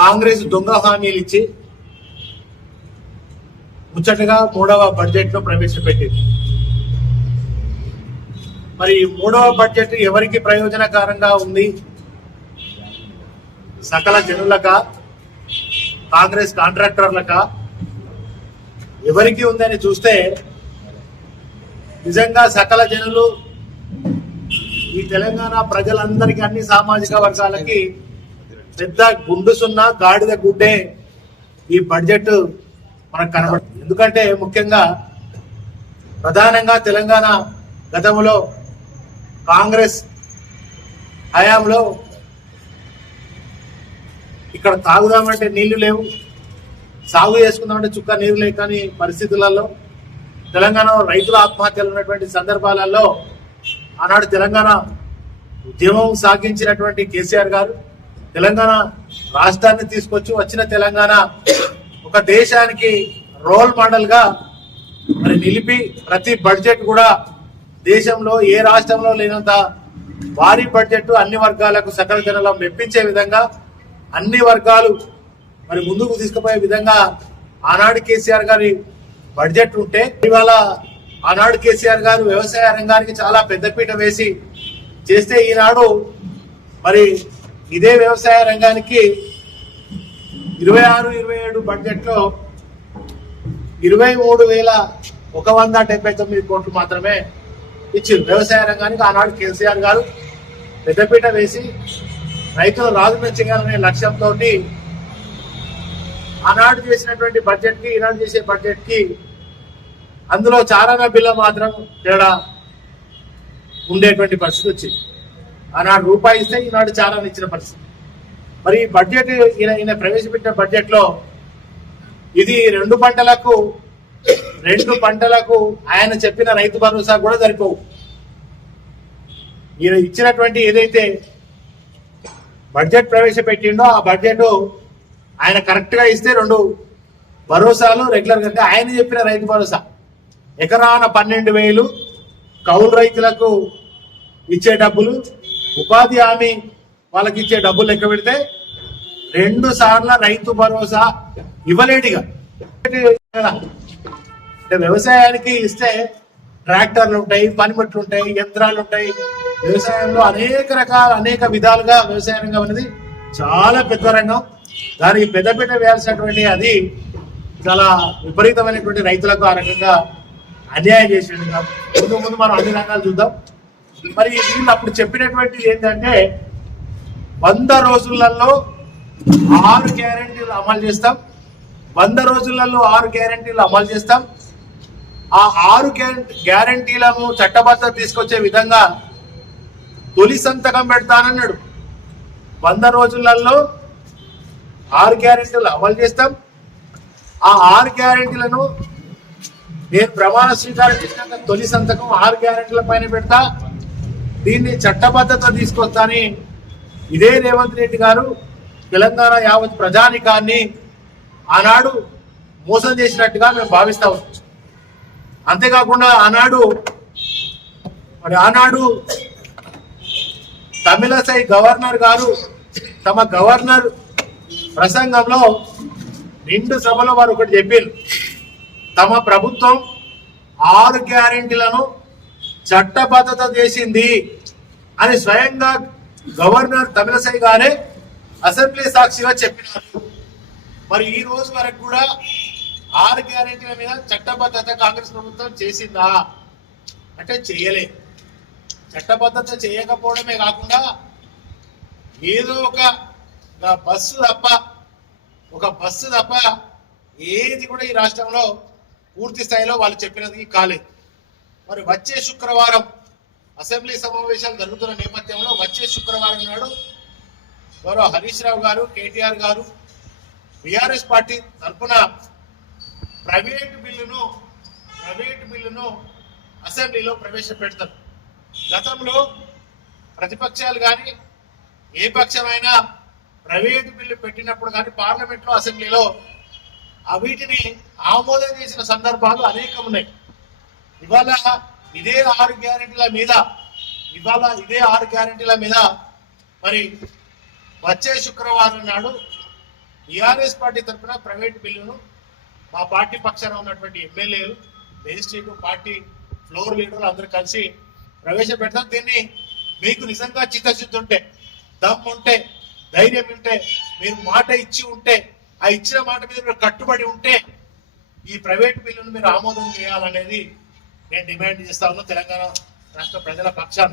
కాంగ్రెస్ దొంగ హామీలు ఇచ్చి ముచ్చటగా 3వ బడ్జెట్ లో ప్రవేశపెట్టింది. మరి 3వ బడ్జెట్ ఎవరికి ప్రయోజనకరంగా ఉంది? సకల జనులక, కాంగ్రెస్ కాంట్రాక్టర్లక, ఎవరికి ఉందని చూస్తే నిజంగా సకల జనులు, ఈ తెలంగాణ ప్రజలందరికీ, అన్ని సామాజిక వర్గాలకి పెద్ద గుండు సున్నా, గాడిద గుడ్డే ఈ బడ్జెట్ మనకు కనబడుతుంది. ఎందుకంటే ముఖ్యంగా ప్రధానంగా తెలంగాణ గతంలో కాంగ్రెస్ హయాంలో ఇక్కడ తాగుదామంటే నీళ్లు లేవు, సాగు చేసుకుందామంటే చుక్క నీరు లేకని పరిస్థితులలో తెలంగాణలో రైతుల ఆత్మహత్యలు ఉన్నటువంటి సందర్భాలలో ఆనాడు తెలంగాణ ఉద్యమం సాగించినటువంటి కేసీఆర్ గారు తెలంగాణ రాష్ట్రాన్ని తీసుకొచ్చి వచ్చిన తెలంగాణ ఒక దేశానికి రోల్ మోడల్ గా మరి నిలిపి ప్రతి బడ్జెట్ కూడా దేశంలో ఏ రాష్ట్రంలో లేనంత భారీ బడ్జెట్ అన్ని వర్గాలకు సకల జనాలను మెప్పించే విధంగా అన్ని వర్గాలు మరి ముందుకు తీసుకుపోయే విధంగా ఆనాడు కేసీఆర్ గారి బడ్జెట్ ఉంటే ఇవాళ ఆనాడు కేసీఆర్ గారు వ్యవసాయ రంగానికి చాలా పెద్దపీట వేసి చేస్తే ఈనాడు మరి ఇదే వ్యవసాయ రంగానికి 26-27 బడ్జెట్ లో 23,179 కోట్లు మాత్రమే ఇచ్చారు వ్యవసాయ రంగానికి. ఆనాడు కేసీఆర్ గారు పెద్దపీట వేసి రైతులు రాజును చేయాలనే లక్ష్యంతో ఆనాడు చేసినటువంటి బడ్జెట్ కి ఈనాడు చేసే బడ్జెట్ కి అందులో చారణ బిల్ల మాత్రం తేడా ఉండేటువంటి పరిస్థితి వచ్చింది. ఆనాడు రూపాయి ఇస్తే ఈనాడు చారణ ఇచ్చిన పరిస్థితి. మరి ఈ బడ్జెట్ ఈయన ప్రవేశపెట్టిన బడ్జెట్ లో ఇది రెండు పంటలకు ఆయన చెప్పిన రైతు భరోసా కూడా సరిపోవు. ఈయన ఇచ్చినటువంటి ఏదైతే బడ్జెట్ ప్రవేశపెట్టిండో ఆ బడ్జెట్ ఆయన కరెక్ట్ గా ఇస్తే 2 భరోసాలు రెగ్యులర్ గా ఆయన చెప్పిన రైతు భరోసా ఎకరాన 12,000 కౌలు రైతులకు ఇచ్చే డబ్బులు, ఉపాధి హామీ వాళ్ళకి ఇచ్చే డబ్బులు లెక్క పెడితే 2 సార్ల రైతు భరోసా ఇవ్వలేటిగా. అంటే వ్యవసాయానికి ఇస్తే ట్రాక్టర్లు ఉంటాయి, పనిముట్లు ఉంటాయి, యంత్రాలు ఉంటాయి. వ్యవసాయంలో అనేక విధాలుగా వ్యవసాయ రంగం అనేది చాలా పెద్ద రంగం. దానికి పెద్దపీట వేయాల్సినటువంటి అది చాలా విపరీతమైనటువంటి రైతులకు ఆ రకంగా అన్యాయం చేసింది. ముందు మనం అన్ని రంగాలు చూద్దాం. మరి వీళ్ళు అప్పుడు చెప్పినటువంటి ఏంటంటే 100 రోజులలో 6 గ్యారెంటీలు అమలు చేస్తాం, 100 రోజులలో 6 గ్యారెంటీలు అమలు చేస్తాం. ఆ 6 గ్యారెంటీలను చట్టబద్ధత తీసుకొచ్చే విధంగా తొలి సంతకం పెడతానన్నాడు. 100 రోజులలో 6 గ్యారెంటీలు అమలు చేస్తాం. ఆ 6 గ్యారెంటీలను నేను ప్రమాణ స్వీకారం చేసినాక తొలి సంతకం 6 గ్యారెంటీల పైన పెడతా, దీన్ని చట్టబద్ధత తీసుకొస్తాని ఇదే రేవంత్ రెడ్డి గారు తెలంగాణ యావత్ ప్రజానికాన్ని ఆనాడు మోసం చేసినట్టుగా మేము భావిస్తా ఉన్నాం. అంతేకాకుండా ఆనాడు తమిళసై గవర్నర్ గారు తమ గవర్నర్ ప్రసంగంలో నిండు సభలో వారు ఒకటి చెప్పారు, తమ ప్రభుత్వం 6 గ్యారెంటీలను చట్టబద్ధత చేసింది అని స్వయంగా గవర్నర్ తమిళసై గారే అసెంబ్లీ సాక్షిగా చెప్పినారు. మరి ఈ రోజు వరకు కూడా 6 గ్యారెంటీల మీద చట్టబద్ధత కాంగ్రెస్ ప్రభుత్వం చేసిందా అంటే చేయలే. చట్టబద్ధత చేయకపోవడమే కాకుండా ఏదో ఒక బస్సు తప్ప ఏది కూడా ఈ రాష్ట్రంలో పూర్తి స్థాయిలో వాళ్ళు చెప్పినది కాలేదు. మరి వచ్చే శుక్రవారం అసెంబ్లీ సమావేశాలు జరుగుతున్న నేపథ్యంలో వచ్చే శుక్రవారం నాడు గౌరవ హరీష్ రావు గారు, కేటీఆర్ గారు బీఆర్ఎస్ పార్టీ తరఫున ప్రైవేటు బిల్లును అసెంబ్లీలో ప్రవేశపెడతారు. గతంలో ప్రతిపక్షాలు కానీ ఏ పక్షమైనా ప్రైవేటు బిల్లు పెట్టినప్పుడు కానీ పార్లమెంట్లో అసెంబ్లీలో వీటిని ఆమోదం చేసిన సందర్భాలు అనేకం ఉన్నాయి. ఇవాళ ఇదే 6 గ్యారెంటీల మీద మరి వచ్చే శుక్రవారం నాడు టీఆర్ఎస్ పార్టీ తరఫున ప్రైవేట్ బిల్లును మా పార్టీ పక్షాన ఉన్నటువంటి ఎమ్మెల్యేలు, లెజిస్లేటివ్ పార్టీ ఫ్లోర్ లీడర్లు అందరూ కలిసి ప్రవేశపెడతాం. దీన్ని మీకు నిజంగా చిత్తశుద్ధి ఉంటే, దమ్ ఉంటే, ధైర్యం ఉంటే, మీరు మాట ఇచ్చి ఉంటే, ఆ ఇచ్చిన మాట మీద మీరు కట్టుబడి ఉంటే ఈ ప్రైవేట్ బిల్లును మీరు ఆమోదం చేయాలనేది నేను డిమాండ్ చేస్తా ఉన్నాను తెలంగాణ రాష్ట్ర ప్రజల పక్షాన.